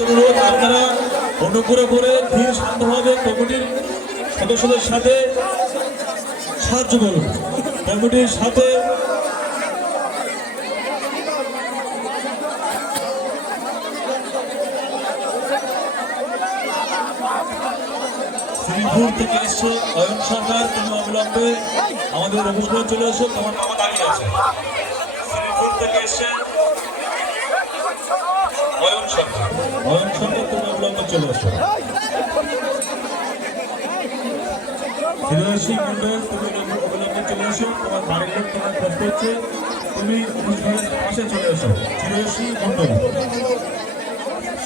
অনুরোধ আপনারা অনুগ্রহ করে ধীর শান্তভাবে কমিটির সদস্যদের সাথে সাহায্য করুন। কমিটির সাথে শ্রীপুর থেকে এসছে অয়ন সরকার তুমি অবিলম্বে আমাদের অফিসগুলো চলে এসো তোমার বাবা দাঁড়িয়ে আছে। শ্রীপুর থেকে অয়ন সরকার অয়ন সরকার তুমি অবিলম্বে চলে এসো হিরোশি মন্ডল তুমি অবিলম্বে চলে এসো তোমার বাড়ির তোমার খোঁজ করছে তুমি অনুষ্ঠানের চলে এসো হিরোশি মন্ডল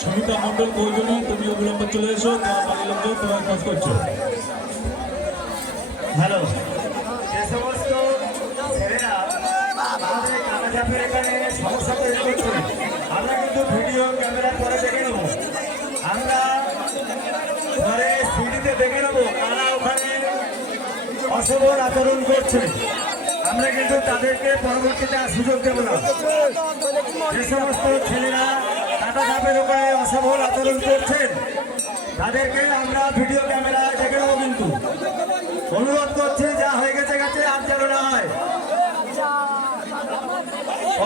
সুমিতা মন্ডল প্রয়োজনে তুমি অবিলম্বে চলে এসো তোমার বাড়ির তোমার খোঁজ করছে হ্যালো সমস্ত ভিডিও ক্যামেরা পরে দেখে নেব। আমরা ঘরে সিডিতে দেখে নেব কারা ওখানে অসবর আচরণ করছে। আমরা কিন্তু তাদেরকে পরবর্তীতে সুযোগ দেব না। যে সমস্ত ছেলেরা টাটা ধাপের ওখানে অসবল আচরণ করছেন, তাদেরকে আমরা ভিডিও ক্যামেরায় দেখে নেব কিন্তু। অনুরোধ করছি, যা হয়ে গেছে গেছে, আর যেন না হয়।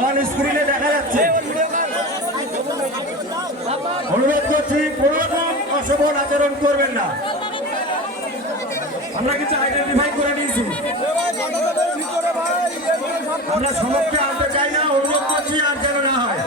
অন স্ক্রিনে দেখা যাচ্ছে। করছি, কোনো রকম অশোভন আচরণ করবেন না। আমরা কিছু আইডেন্টিফাই করে নিয়েছি। আমরা সমক্ষে আনতে চাই না, অনুরোধ করছি আর যেন না হয়।